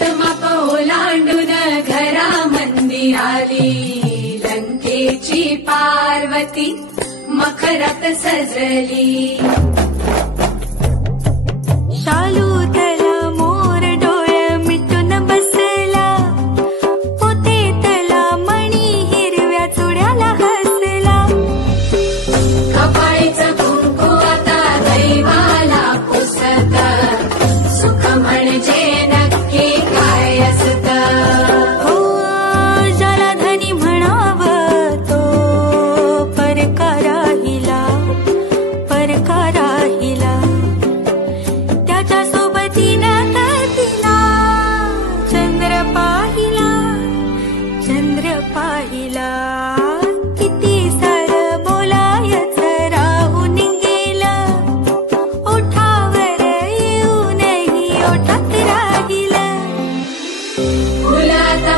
माप ओलांडून घरा मंदिराली लंकेची पार्वती मखरात सजली शालू तला मोर डोळ मिटून बसला होते तला मणी हिरव्या चुड्याला हसला कपाळीचं कुंकू आता दैवाला पुसत सुख म्हणजे नक्की काय असत हो ज्याला धनी म्हणावं तो परका राहिला त्याच्या सोबतीनं तिला चंद्र पाहिला किती सार बोलायचं राहून गेलं ओठावर येऊनही ओठात राहिलं फुलात